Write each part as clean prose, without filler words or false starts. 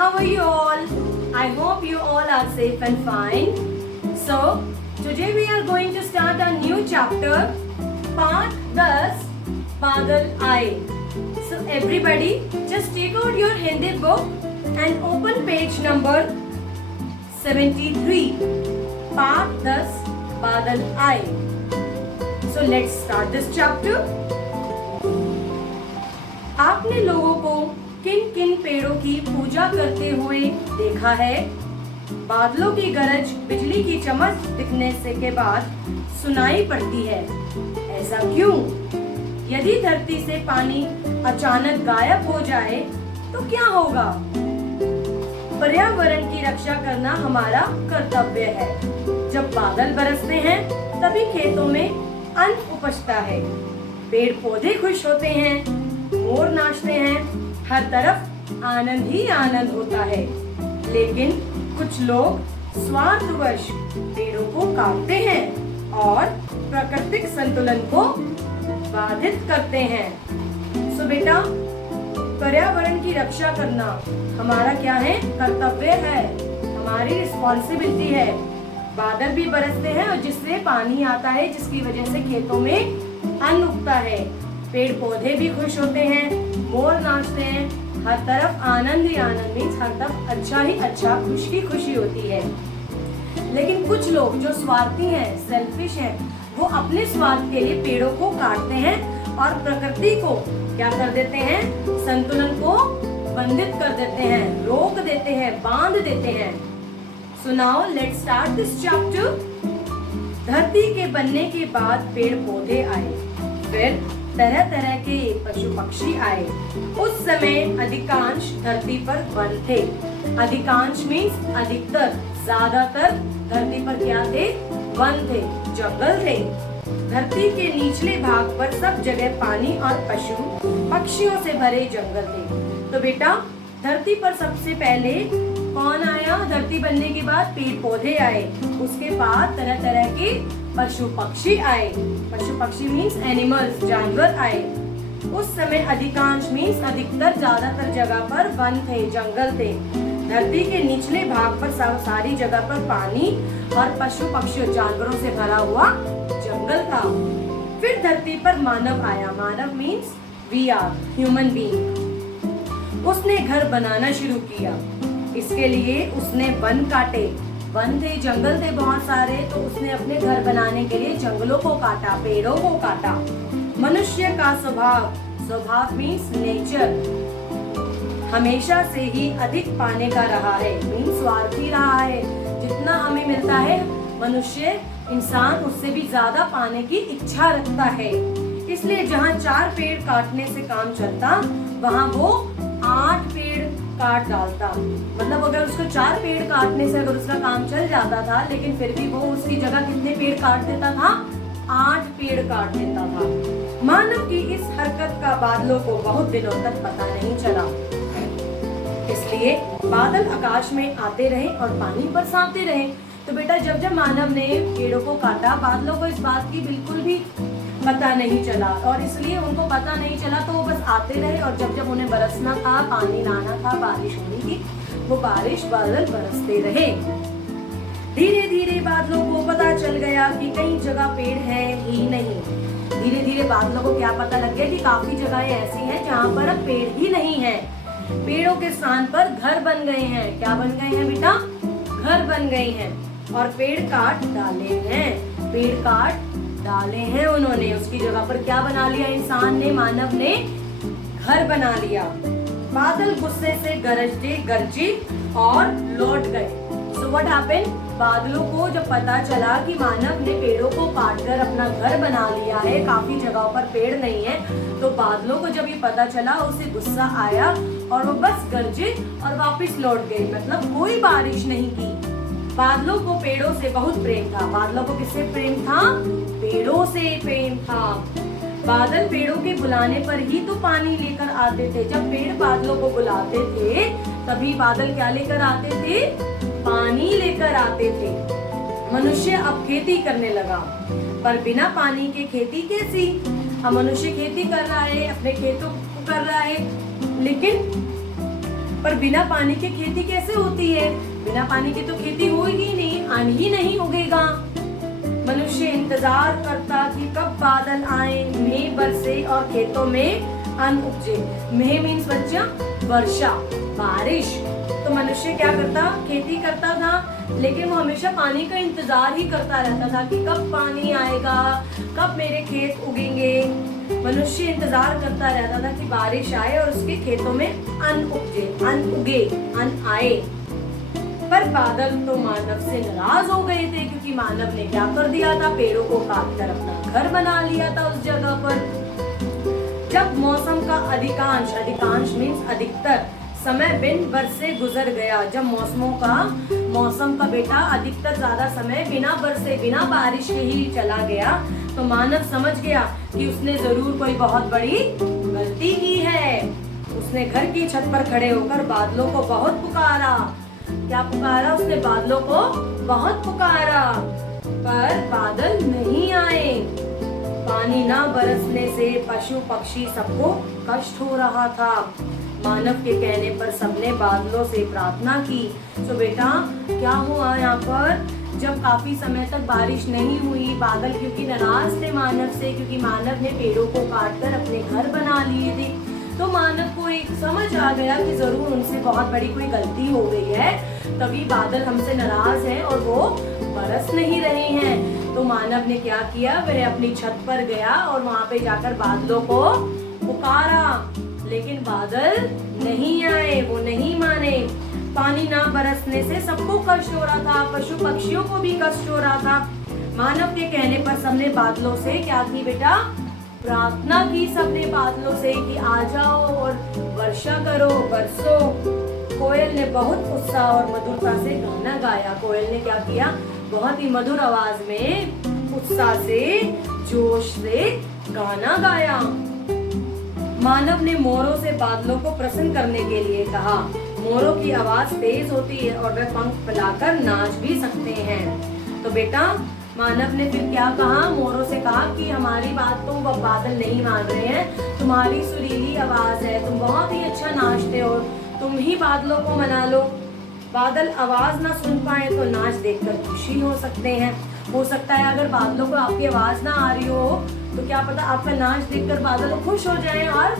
how are you all? I hope you all are safe and fine. So, today we are going to start a new chapter, Part 10, Badal Aaye. So, everybody, just take out your Hindi book and open page number 73, Part 10, Badal Aaye. So, let's start this chapter. आपने लोगों को किन किन पेड़ों की पूजा करते हुए देखा है? बादलों की गरज बिजली की चमक दिखने से के बाद सुनाई पड़ती है। ऐसा क्यों? यदि धरती से पानी अचानक गायब हो जाए तो क्या होगा? पर्यावरण की रक्षा करना हमारा कर्तव्य है। जब बादल बरसते हैं तभी खेतों में अन्न उपजता है, पेड़ पौधे खुश होते हैं, मोर नाचते हैं, हर तरफ आनंद ही आनंद होता है। लेकिन कुछ लोग स्वार्थवश पेड़ों को काटते हैं और प्राकृतिक संतुलन को बाधित करते हैं। सो बेटा, पर्यावरण की रक्षा करना हमारा क्या है? कर्तव्य है, हमारी रिस्पॉन्सिबिलिटी है। बादल भी बरसते हैं और जिससे पानी आता है, जिसकी वजह से खेतों में अन्न उगता है, पेड़ पौधे भी खुश होते हैं, मोर नाचते हैं, हर तरफ आनंद ही आनंद, मीन्स हर तरफ अच्छा ही अच्छा, खुशी खुशी होती है। लेकिन कुछ लोग जो स्वार्थी हैं, सेल्फिश हैं, वो अपने स्वार्थ के लिए पेड़ों को काटते हैं और प्रकृति को क्या कर देते हैं? संतुलन को बंधित कर देते हैं, रोक देते हैं, बांध देते हैं। So now let's start this chapter. धरती के बनने के बाद पेड़ पौधे आए, फिर तरह तरह के पशु पक्षी आए। उस समय अधिकांश धरती पर वन थे। अधिकांश मीन्स अधिकतर, ज्यादातर धरती पर क्या थे? वन थे, जंगल थे। धरती के निचले भाग पर सब जगह पानी और पशु पक्षियों से भरे जंगल थे। तो बेटा, धरती पर सबसे पहले कौन आया? धरती बनने के बाद पेड़ पौधे आए, उसके बाद तरह तरह के पशु पक्षी आए। पशु पक्षी मीन्स एनिमल्स, जानवर आए। उस समय अधिकांश मीन्स अधिकतर, ज्यादातर जगह पर वन थे, जंगल थे। धरती के निचले भाग पर सारी जगह पर पानी और पशु पक्षी जानवरों से भरा हुआ जंगल था। फिर धरती पर मानव आया। मानव means we are human being. उसने घर बनाना शुरू किया। इसके लिए उसने वन काटे। वन थे, जंगल थे बहुत सारे, तो उसने अपने घर बनाने के लिए जंगलों को काटा, पेड़ों को काटा। मनुष्य का स्वभाव मीन्स नेचर, हमेशा से ही अधिक पाने का रहा है, मीन्स स्वार्थी रहा है। जितना हमें मिलता है, मनुष्य इंसान उससे भी ज्यादा पाने की इच्छा रखता है। इसलिए जहाँ 4 पेड़ काटने से काम चलता, वहाँ वो 8 पेड़ काट डालता। मतलब अगर उसको 4 पेड़ काटने से अगर उसका काम चल जाता था, लेकिन फिर भी वो उसकी जगह कितने पेड़ काट देता था? 8 पेड़ काट देता था। मानव की इस हरकत का बादलों को बहुत दिनों तक पता नहीं चला। इसलिए बादल आकाश में आते रहे और पानी बरसाते रहे। तो बेटा, जब जब मानव ने पेड़ों को काटा, बादलों को इस बात की बिल्कुल भी पता नहीं चला, और इसलिए उनको पता नहीं चला, तो वो बस आते रहे। और जब जब उन्हें बरसना था, पानी लाना था, बारिश होनी थी, वो बारिश बादल बरसते रहे। धीरे धीरे बादलों को पता चल गया कि कई जगह पेड़ है ही नहीं। धीरे धीरे बादलों को क्या पता लग गया कि काफी जगहें ऐसी हैं जहाँ पर अब पेड़ ही नहीं है। पेड़ों के स्थान पर घर बन गए हैं। क्या बन गए हैं बेटा? घर बन गए हैं। और पेड़ काट डाले हैं, पेड़ काट डाले हैं उन्होंने। उसकी जगह पर क्या बना लिया? इंसान ने, मानव ने घर बना लिया। बादल गुस्से से गरजे और लौट गए। So what happened? बादलों को जब पता चला कि मानव ने पेड़ों को काटकर अपना घर बना लिया है, काफी जगहों पर पेड़ नहीं है, तो बादलों को जब ये पता चला, उसे गुस्सा आया और वो बस गरजे और वापस लौट गए। मतलब कोई बारिश नहीं की। बादलों को पेड़ों से बहुत प्रेम था। बादलों को किससे प्रेम था? पेड़ों से प्रेम था। बादल पेड़ों के बुलाने पर ही तो पानी लेकर आते थे। जब पेड़ बादलों को बुलाते थे, तभी बादल क्या लेकर आते थे? पानी लेकर आते थे। मनुष्य अब खेती करने लगा, पर बिना पानी के खेती कैसी? अब मनुष्य खेती कर रहा है, अपने खेतों को कर रहा है, लेकिन पर बिना पानी के खेती कैसे होती है? बिना पानी की तो खेती होगी नहीं, अन्न ही नहीं उगेगा। मनुष्य इंतजार करता कि कब बादल आए, मेघ बरसे और खेतों में अन्न उपजे। मेघ मीन्स बच्चा वर्षा, बारिश। तो मनुष्य क्या करता? खेती करता था, लेकिन वो हमेशा पानी का इंतजार ही करता रहता था कि कब पानी आएगा, कब मेरे खेत उगेंगे। मनुष्य इंतजार करता रहता था कि बारिश आए और उसके खेतों में अन्न उपजे, अन्न उगे, अन्न आए। पर बादल तो मानव से नाराज हो गए थे, क्योंकि मानव ने क्या कर दिया था? पेड़ों को काटकर अपना घर बना लिया था उस जगह पर। जब मौसम का अधिकांश मीन्स अधिकतर समय बिन बरसे गुजर गया, जब मौसम का बेटा अधिकतर ज्यादा समय बिना बरसे, बिना बारिश के ही चला गया, तो मानव समझ गया कि उसने जरूर कोई बहुत बड़ी गलती की है। उसने घर की छत पर खड़े होकर बादलों को बहुत पुकारा। क्या पुकारा? उसने बादलों को बहुत पुकारा, पर बादल नहीं आए। पानी ना बरसने से पशु पक्षी सबको कष्ट हो रहा था। मानव के कहने पर सबने बादलों से प्रार्थना की। तो बेटा क्या हुआ यहाँ पर? जब काफी समय तक बारिश नहीं हुई, बादल क्योंकि नाराज थे मानव से, क्योंकि मानव ने पेड़ों को काटकर अपने घर बना लिए थे, तो मानव को एक समझ आ गया कि जरूर उनसे बहुत बड़ी कोई गलती हो गई है, तभी बादल हमसे नाराज हैं और वो बरस नहीं रहे हैं। तो मानव ने क्या किया? वह अपनी छत पर गया और वहां पे जाकर बादलों को पुकारा, लेकिन बादल नहीं आए, वो नहीं माने। पानी ना बरसने से सबको कष्ट हो रहा था, पशु पक्षियों को भी कष्ट हो रहा था। मानव के कहने पर सबने बादलों से क्या की बेटा? प्रार्थना की सबने बादलों से कि आ जाओ और वर्षा करो, बरसो। कोयल ने बहुत उत्साह और मधुरता से गाना गाया। कोयल ने क्या किया? बहुत ही मधुर आवाज में उत्साह से, जोश से गाना गाया। मानव ने मोरों से बादलों को प्रसन्न करने के लिए कहा। मोरों की आवाज तेज होती है और वे पंख फैलाकर नाच भी सकते हैं। तो बेटा मानव ने फिर क्या कहा? मोरों से कहा कि हमारी बात तो वो बादल नहीं मान रहे हैं, तुम्हारी सुरीली आवाज है, तुम बहुत ही अच्छा नाचते हो, तुम ही बादलों को मना लो। बादल आवाज ना सुन पाए तो नाच देखकर खुशी हो सकते हैं। हो सकता है अगर बादलों को आपकी आवाज ना आ रही हो तो क्या पता आपका नाच देखकर बादल खुश हो जाए और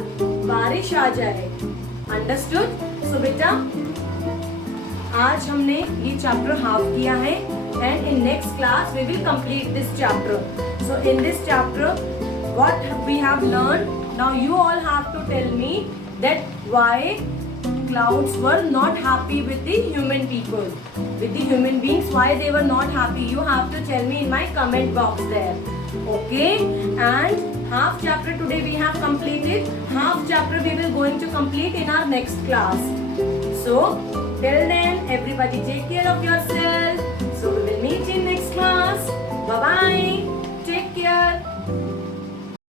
बारिश आ जाए। अंडरस्टूड? सो बेटा आज हमने ये चैप्टर हाफ किया है, and in next class we will complete this chapter. So in this chapter what we have learned, now you all have to tell me that why clouds were not happy with the human people, with the human beings, why they were not happy. You have to tell me in my comment box there. Okay, and half chapter today we have completed, half chapter we will going to complete in our next class. So till then everybody take care of yourself.